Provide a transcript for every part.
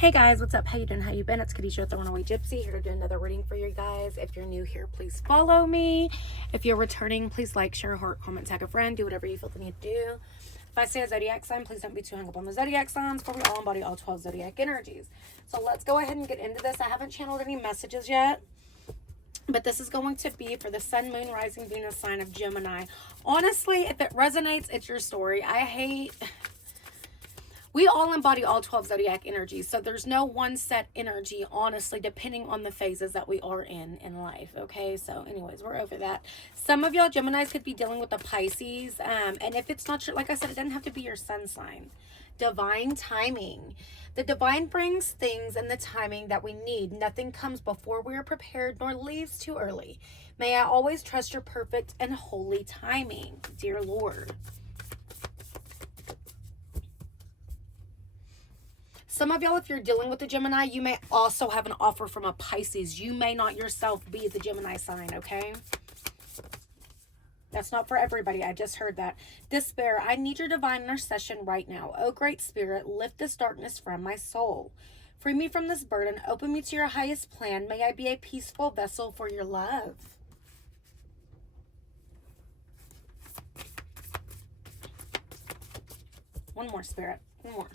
Hey guys, what's up? How you doing? How you been? It's Khadijah, the Runaway Gypsy, here to do another reading for you guys. If you're new here, please follow me. If you're returning, please like, share, heart, comment, tag a friend, do whatever you feel the need to do. If I say a zodiac sign, please don't be too hung up on the zodiac signs, for we all embody all 12 zodiac energies. So let's go ahead and get into this. I haven't channeled any messages yet, but this is going to be for the Sun, Moon, Rising, Venus sign of Gemini. Honestly, if it resonates, it's your story. We all embody all 12 zodiac energies, so there's no one set energy, honestly, depending on the phases that we are in life, okay? So anyways, we're over that. Some of y'all Geminis could be dealing with the Pisces, and if it's not your, like I said, it doesn't have to be your sun sign. Divine timing. The divine brings things in the timing that we need. Nothing comes before we are prepared, nor leaves too early. May I always trust your perfect and holy timing, dear Lord. Some of y'all, if you're dealing with a Gemini, you may also have an offer from a Pisces. You may not yourself be the Gemini sign, okay? That's not for everybody. I just heard that. Despair. I need your divine intercession right now. Oh, great spirit, lift this darkness from my soul. Free me from this burden. Open me to your highest plan. May I be a peaceful vessel for your love. One more, spirit. One more.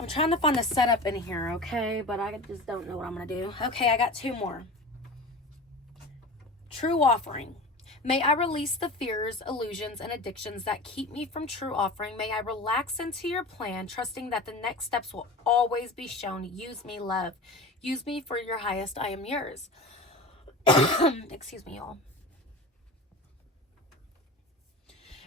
I'm trying to find a setup in here, okay? But I just don't know what I'm going to do. Okay, I got two more. True offering. May I release the fears, illusions, and addictions that keep me from true offering. May I relax into your plan, trusting that the next steps will always be shown. Use me, love. Use me for your highest. I am yours. Excuse me, y'all.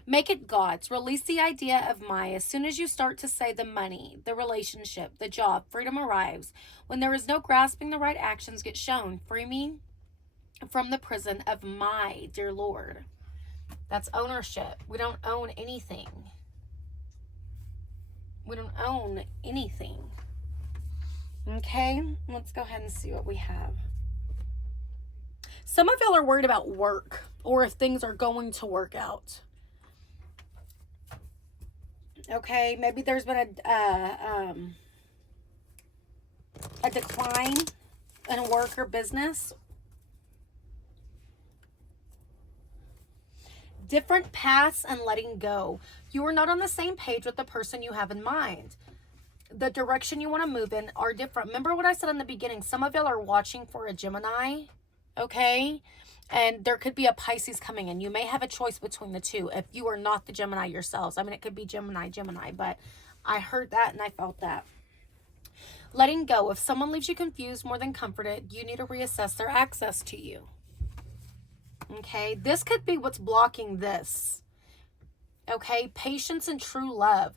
Make it God's. Release the idea of my. As soon as you start to say the money, the relationship, the job, freedom arrives. When there is no grasping, the right actions get shown. Free me from the prison of my, dear Lord. That's ownership. We don't own anything. We don't own anything. Okay, let's go ahead and see what we have. Some of y'all are worried about work or if things are going to work out. Okay, maybe there's been a decline in a work or business. Different paths and letting go. You are not on the same page with the person you have in mind. The direction you want to move in are different. Remember what I said in the beginning. Some of y'all are watching for a Gemini, okay? And there could be a Pisces coming in. You may have a choice between the two if you are not the Gemini yourselves. I mean, it could be Gemini, but I heard that and I felt that. Letting go. If someone leaves you confused more than comforted, you need to reassess their access to you. Okay, this could be what's blocking this. Okay, patience and true love.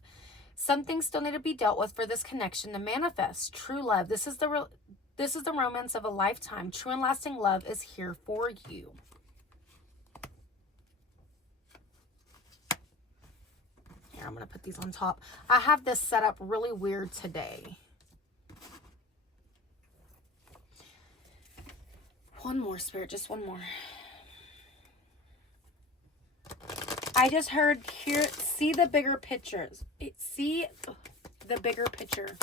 Some things still need to be dealt with for this connection to manifest. True love. This is the romance of a lifetime. True and lasting love is here for you. Here, I'm going to put these on top. I have this set up really weird today. One more, spirit, just one more. I just heard here, see the bigger pictures. See the bigger picture.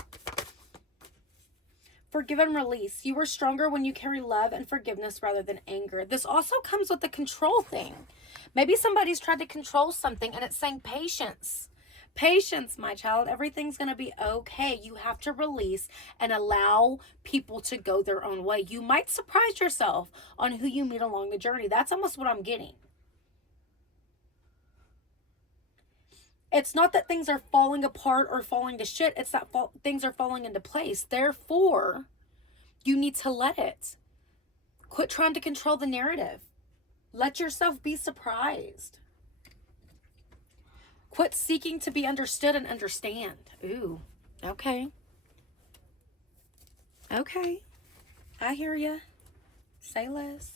Forgive and release. You are stronger when you carry love and forgiveness rather than anger. This also comes with the control thing. Maybe somebody's tried to control something and it's saying patience. Patience, my child. Everything's going to be okay. You have to release and allow people to go their own way. You might surprise yourself on who you meet along the journey. That's almost what I'm getting. It's not that things are falling apart or falling to shit. It's that things are falling into place. Therefore, you need to let it. Quit trying to control the narrative. Let yourself be surprised. Quit seeking to be understood and understand. Ooh, okay. Okay. I hear you. Say less.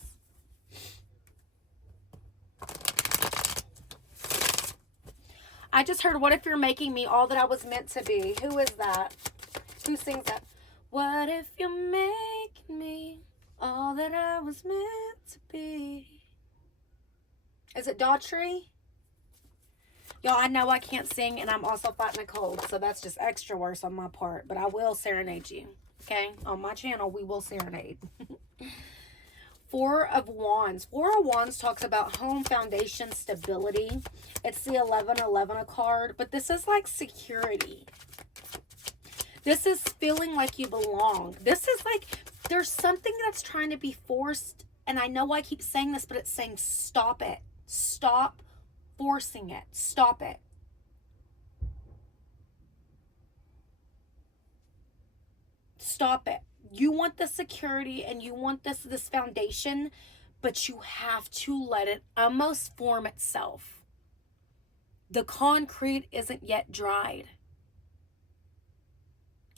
I just heard, what if you're making me all that I was meant to be? Who is that? Who sings that? What if you're making me all that I was meant to be? Is it Daughtry? Y'all, I know I can't sing, and I'm also fighting a cold, so that's just extra worse on my part. But I will serenade you, okay? On my channel, we will serenade. Four of Wands. Four of Wands talks about home, foundation, stability. It's the 1111 card, but this is like security. This is feeling like you belong. This is like there's something that's trying to be forced, and I know I keep saying this, but it's saying stop it. Stop forcing it. Stop it. Stop it. You want the security and you want this foundation, but you have to let it almost form itself. The concrete isn't yet dried.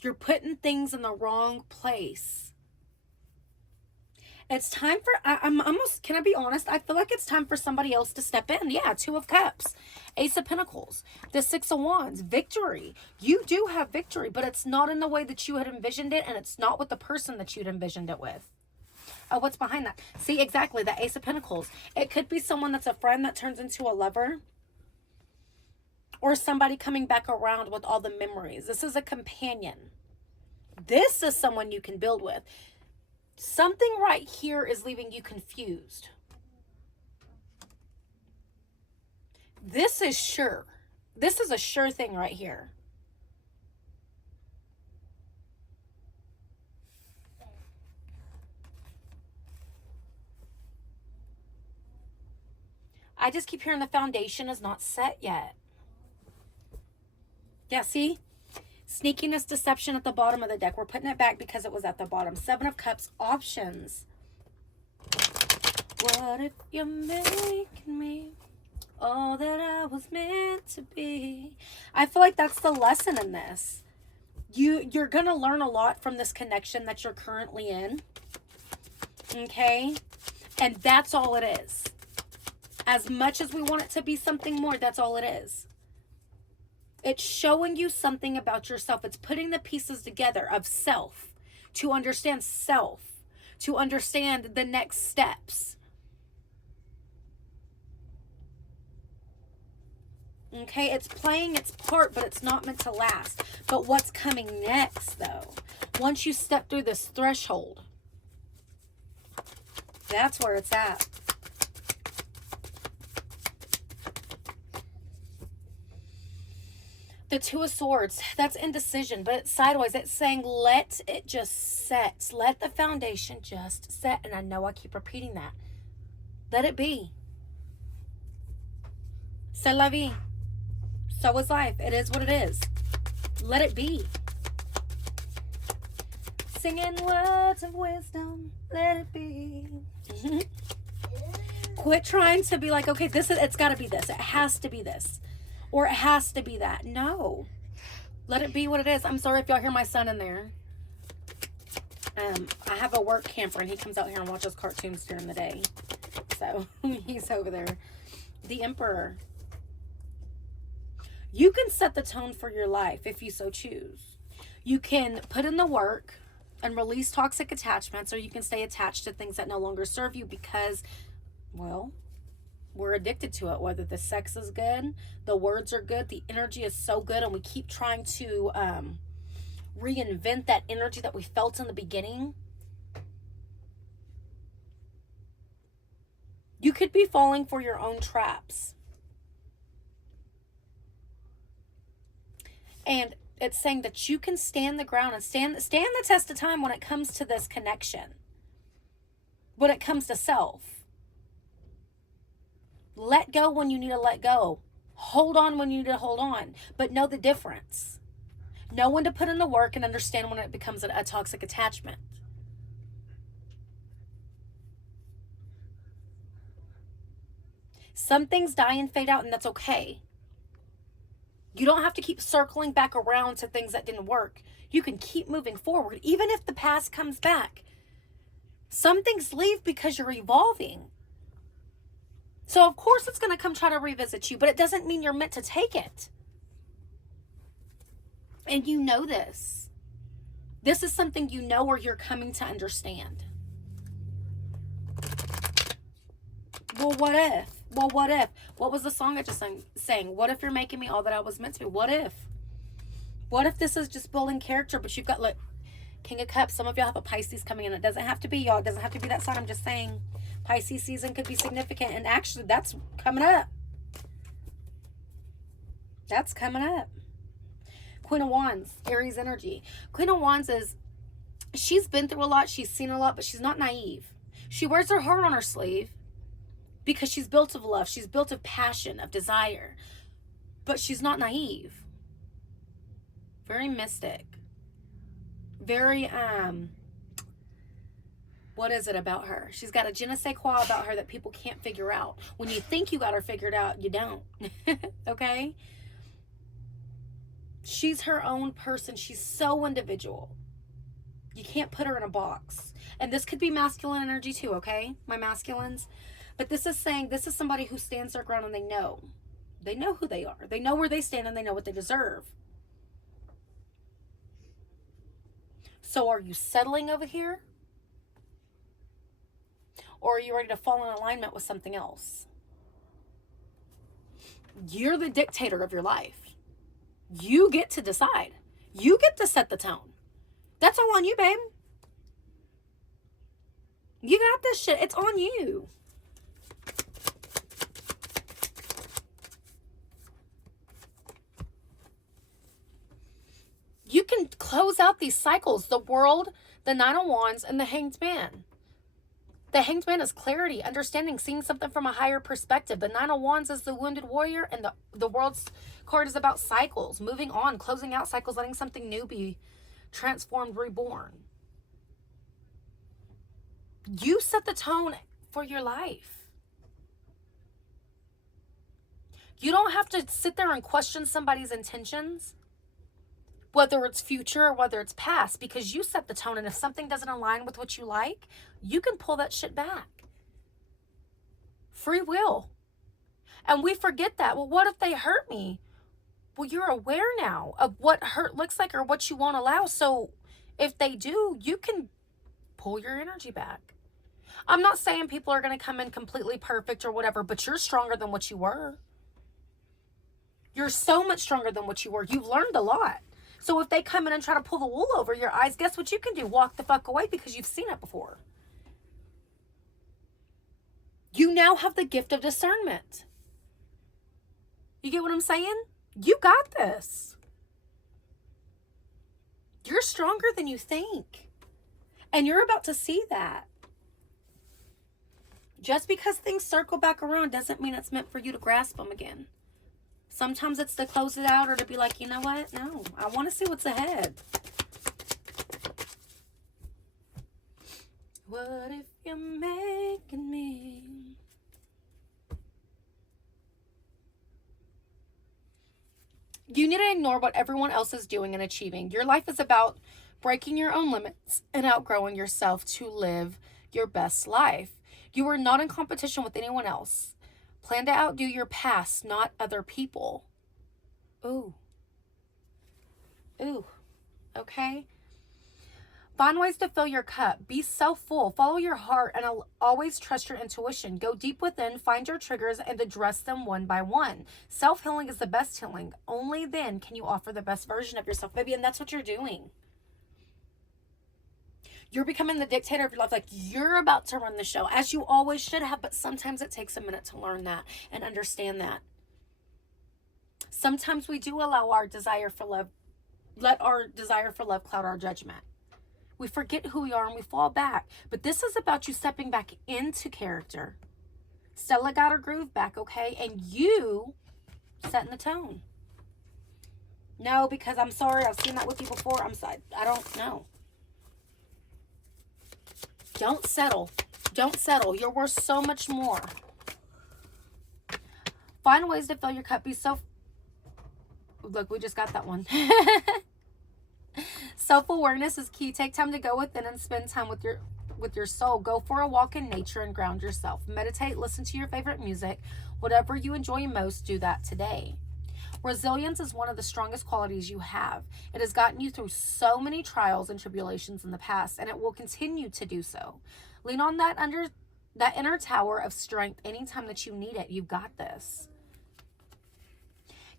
You're putting things in the wrong place. It's time for, I'm almost, can I be honest? I feel like it's time for somebody else to step in. Yeah, Two of Cups, Ace of Pentacles, the Six of Wands, victory. You do have victory, but it's not in the way that you had envisioned it, and it's not with the person that you'd envisioned it with. Oh, what's behind that? See, exactly, the Ace of Pentacles. It could be someone that's a friend that turns into a lover, or somebody coming back around with all the memories. This is a companion. This is someone you can build with. Something right here is leaving you confused. This is sure. This is a sure thing right here. I just keep hearing the foundation is not set yet. Yeah, see? Sneakiness, deception at the bottom of the deck. We're putting it back because it was at the bottom. Seven of Cups, options. What if you're making me all that I was meant to be? I feel like that's the lesson in this. You're going to learn a lot from this connection that you're currently in. Okay? And that's all it is. As much as we want it to be something more, that's all it is. It's showing you something about yourself. It's putting the pieces together of self, to understand self, to understand the next steps. Okay, it's playing its part, but it's not meant to last. But what's coming next, though? Once you step through this threshold, that's where it's at. The Two of Swords, that's indecision, but it's sideways. It's saying let it just set. Let the foundation just set. And I know I keep repeating that. Let it be. C'est la vie. So is life. It is what it is. Let it be. Singing words of wisdom. Let it be. Quit trying to be like, okay, it's got to be this. It has to be this. Or it has to be that. No. Let it be what it is. I'm sorry if y'all hear my son in there. I have a work camper, and he comes out here and watches cartoons during the day. So, he's over there. The Emperor. You can set the tone for your life if you so choose. You can put in the work and release toxic attachments, or you can stay attached to things that no longer serve you because, well, we're addicted to it. Whether the sex is good, the words are good, the energy is so good, and we keep trying to reinvent that energy that we felt in the beginning. You could be falling for your own traps. And it's saying that you can stand the ground and stand the test of time when it comes to this connection. When it comes to self. Let go when you need to let go. Hold on when you need to hold on. But know the difference. Know when to put in the work and understand when it becomes a toxic attachment. Some things die and fade out, and that's okay. You don't have to keep circling back around to things that didn't work. You can keep moving forward, even if the past comes back. Some things leave because you're evolving. So, of course, it's going to come try to revisit you, but it doesn't mean you're meant to take it. And you know this. This is something you know or you're coming to understand. Well, what if? Well, what if? What was the song I just sang? What if you're making me all that I was meant to be? What if? What if this is just building character, but you've got, look, King of Cups. Some of y'all have a Pisces coming in. It doesn't have to be y'all. It doesn't have to be that sign. I'm just saying Pisces season could be significant. And actually, that's coming up. That's coming up. Queen of Wands, Aries energy. Queen of Wands is, she's been through a lot. She's seen a lot, but she's not naive. She wears her heart on her sleeve because she's built of love. She's built of passion, of desire. But she's not naive. Very mystic. Very, what is it about her? She's got a je ne sais quoi about her that people can't figure out. When you think you got her figured out, you don't. Okay? She's her own person. She's so individual. You can't put her in a box. And this could be masculine energy too, okay? My masculines. But this is saying, this is somebody who stands their ground and they know. They know who they are. They know where they stand and they know what they deserve. So are you settling over here? Or are you ready to fall in alignment with something else? You're the dictator of your life. You get to decide. You get to set the tone. That's all on you, babe. You got this shit. It's on you. You can close out these cycles. The World, the Nine of Wands, and the Hanged Man. The Hanged Man is clarity, understanding, seeing something from a higher perspective. The Nine of Wands is the wounded warrior, and the World's card is about cycles, moving on, closing out cycles, letting something new be transformed, reborn. You set the tone for your life. You don't have to sit there and question somebody's intentions, whether it's future or whether it's past, because you set the tone. And if something doesn't align with what you like, you can pull that shit back. Free will. And we forget that. Well, what if they hurt me? Well, you're aware now of what hurt looks like or what you won't allow. So if they do, you can pull your energy back. I'm not saying people are going to come in completely perfect or whatever, but you're stronger than what you were. You're so much stronger than what you were. You've learned a lot. So if they come in and try to pull the wool over your eyes, guess what you can do? Walk the fuck away, because you've seen it before. You now have the gift of discernment. You get what I'm saying? You got this. You're stronger than you think. And you're about to see that. Just because things circle back around doesn't mean it's meant for you to grasp them again. Sometimes it's to close it out or to be like, you know what? No, I want to see what's ahead. What if you're making me? You need to ignore what everyone else is doing and achieving. Your life is about breaking your own limits and outgrowing yourself to live your best life. You are not in competition with anyone else. Plan to outdo your past, not other people. Ooh. Ooh. Okay? Find ways to fill your cup. Be self-full. Follow your heart and always trust your intuition. Go deep within, find your triggers, and address them one by one. Self-healing is the best healing. Only then can you offer the best version of yourself, baby, and that's what you're doing. You're becoming the dictator of your life. Like, you're about to run the show, as you always should have, but sometimes it takes a minute to learn that and understand that. Sometimes we do allow our desire for love, let our desire for love cloud our judgment. We forget who we are and we fall back. But this is about you stepping back into character. Stella got her groove back, okay? And you setting the tone. No, because I'm sorry, I've seen that with you before. I don't know. Don't settle. Don't settle. You're worth so much more. Find ways to fill your cup. Be so... Look, we just got that one. Self-awareness is key. Take time to go within and spend time with your soul. Go for a walk in nature and ground yourself. Meditate, listen to your favorite music. Whatever you enjoy most, do that today. Resilience is one of the strongest qualities you have. It has gotten you through so many trials and tribulations in the past, and it will continue to do so. Lean on that That inner tower of strength, anytime that you need it, you've got this.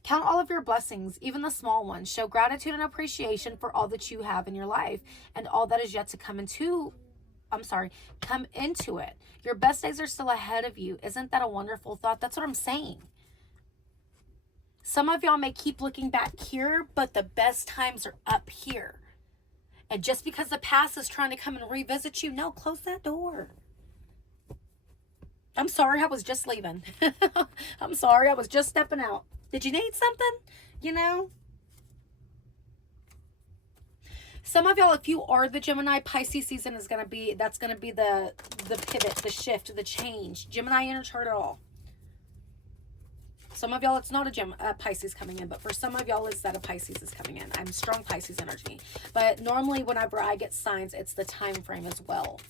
Count all of your blessings, even the small ones. Show gratitude and appreciation for all that you have in your life and all that is yet to come into it. Your best days are still ahead of you. Isn't that a wonderful thought? That's what I'm saying. Some of y'all may keep looking back here, but the best times are up here. And just because the past is trying to come and revisit you, no, close that door. I'm sorry, I was just leaving. I'm sorry, I was just stepping out. Did you need something? You know? Some of y'all, if you are the Gemini, Pisces season is going to be, that's going to be the pivot, the shift, the change. Gemini inner chart at all. Some of y'all, it's not a Pisces coming in, but for some of y'all, it's that a Pisces is coming in. I'm strong Pisces energy. But normally, whenever I get signs, it's the time frame as well.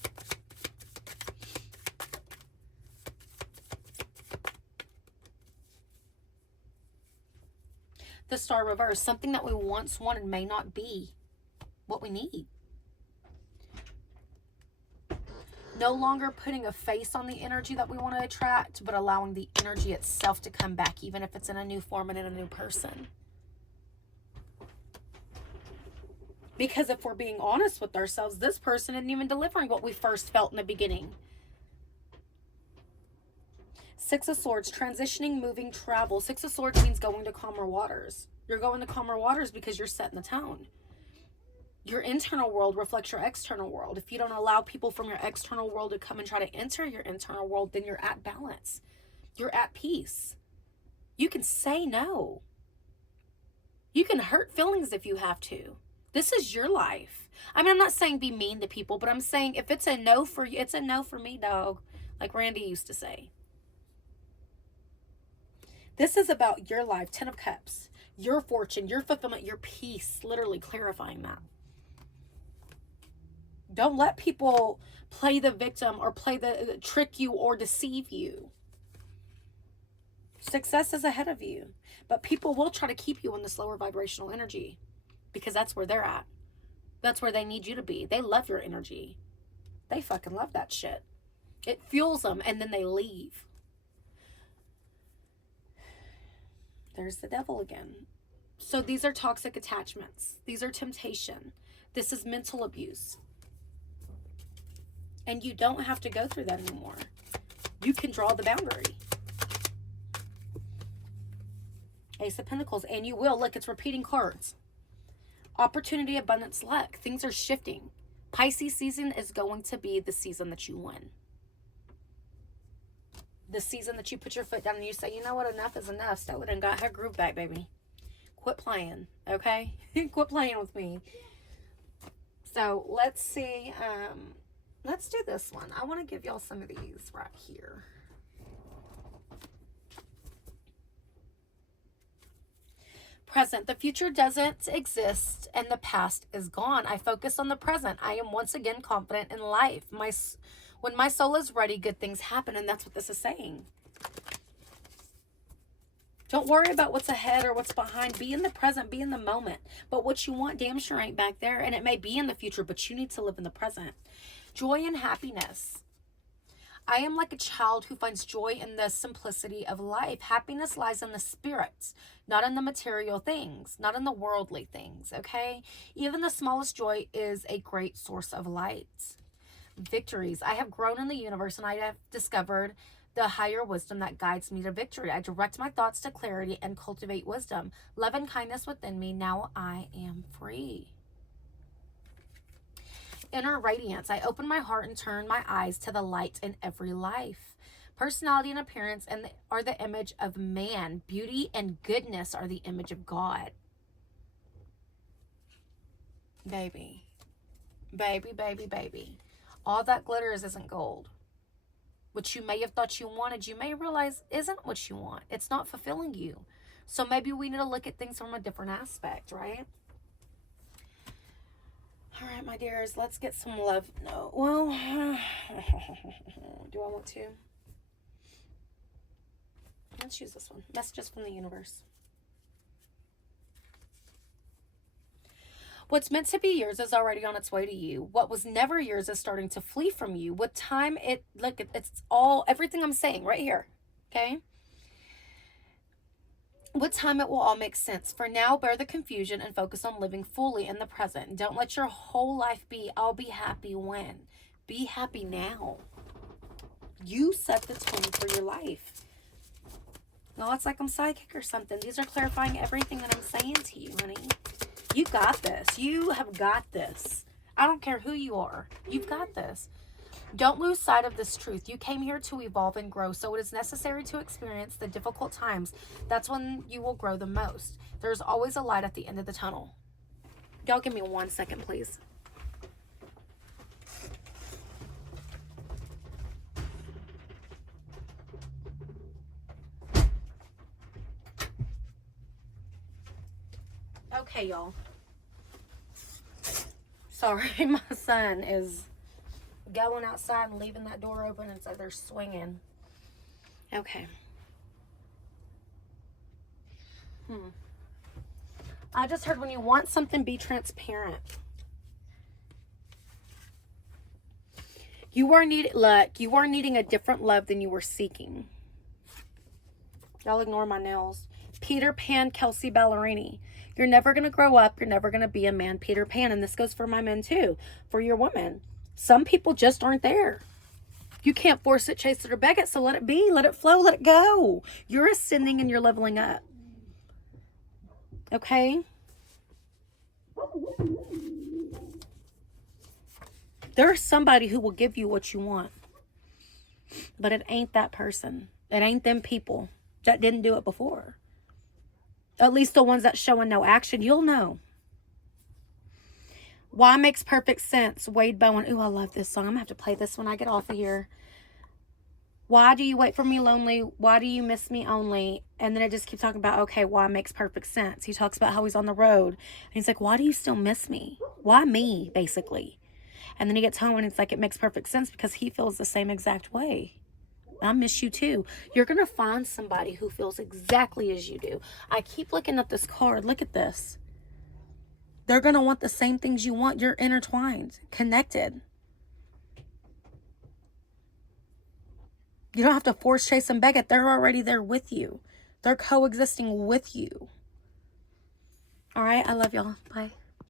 The star reverse, something that we once wanted may not be what we need. No longer putting a face on the energy that we want to attract, but allowing the energy itself to come back, even if it's in a new form and in a new person. Because if we're being honest with ourselves, this person isn't even delivering what we first felt in the beginning. Six of Swords, transitioning, moving, travel. Six of Swords means going to calmer waters. You're going to calmer waters because you're setting the tone. Your internal world reflects your external world. If you don't allow people from your external world to come and try to enter your internal world, then you're at balance. You're at peace. You can say no. You can hurt feelings if you have to. This is your life. I mean, I'm not saying be mean to people, but I'm saying if it's a no for you, it's a no for me, dog. Like Randy used to say. This is about your life, 10 of Cups, your fortune, your fulfillment, your peace, literally clarifying that. Don't let people play the victim or trick you or deceive you. Success is ahead of you, but people will try to keep you in this lower vibrational energy because that's where they're at. That's where they need you to be. They love your energy. They fucking love that shit. It fuels them and then they leave. There's the devil again. So these are toxic attachments. These are temptation. This is mental abuse. And you don't have to go through that anymore. You can draw the boundary. Ace of Pentacles. And you will. Look, it's repeating cards. Opportunity, abundance, luck. Things are shifting. Pisces season is going to be the season that you win. The season that you put your foot down and you say, you know what, enough is enough. Stella done got her groove back, baby. Quit playing, okay? Quit playing with me. So let's see. Let's do this one. I want to give y'all some of these right here. Present. The future doesn't exist and the past is gone. I focus on the present. I am once again confident in life. When my soul is ready, good things happen. And that's what this is saying. Don't worry about what's ahead or what's behind. Be in the present. Be in the moment. But what you want damn sure ain't back there. And it may be in the future, but you need to live in the present. Joy and happiness. I am like a child who finds joy in the simplicity of life. Happiness lies in the spirits, not in the material things, not in the worldly things, okay? Even the smallest joy is a great source of light. Victories. I have grown in the universe and I have discovered the higher wisdom that guides me to victory. I direct my thoughts to clarity and cultivate wisdom. Love and kindness within me. Now I am free. Inner radiance. I open my heart and turn my eyes to the light in every life. Personality and appearance are the image of man. Beauty and goodness are the image of God. Baby. Baby, baby, baby. All that glitters isn't gold. What you may have thought you wanted, you may realize isn't what you want. It's not fulfilling you. So maybe we need to look at things from a different aspect, right? All right, my dears, let's get some love. No, well, do I want to? Let's use this one. Messages from the universe. What's meant to be yours is already on its way to you. What was never yours is starting to flee from you. With time, it's all, everything I'm saying right here. Okay? With time, it will all make sense. For now, bear the confusion and focus on living fully in the present. Don't let your whole life be, I'll be happy when. Be happy now. You set the tone for your life. No, it's like I'm psychic or something. These are clarifying everything that I'm saying to you, honey. You got this. You have got this. I don't care who you are. You've got this. Don't lose sight of this truth. You came here to evolve and grow, so it is necessary to experience the difficult times. That's when you will grow the most. There's always a light at the end of the tunnel. Y'all give me 1 second, please. Okay, y'all. Sorry, my son is going outside and leaving that door open, and so they're swinging. Okay. I just heard when you want something, be transparent. You are needing a different love than you were seeking. Y'all ignore my nails. Peter Pan, Kelsey Ballerini. You're never going to grow up. You're never going to be a man, Peter Pan. And this goes for my men too, for your women. Some people just aren't there. You can't force it, chase it, or beg it. So let it be. Let it flow. Let it go. You're ascending and you're leveling up. Okay? There's somebody who will give you what you want. But it ain't that person. It ain't them people that didn't do it before. At least the ones that showing no action, you'll know. Why makes perfect sense. Wade Bowen. Ooh, I love this song. I'm going to have to play this when I get off of here. Why do you wait for me lonely? Why do you miss me only? And then it just keeps talking about, okay, why makes perfect sense. He talks about how he's on the road. And he's like, why do you still miss me? Why me, basically? And then he gets home and it's like, it makes perfect sense because he feels the same exact way. I miss you too. You're going to find somebody who feels exactly as you do. I keep looking at this card. Look at this. They're going to want the same things you want. You're intertwined, connected. You don't have to force, chase, and beg it. They're already there with you. They're coexisting with you. All right. I love y'all. Bye.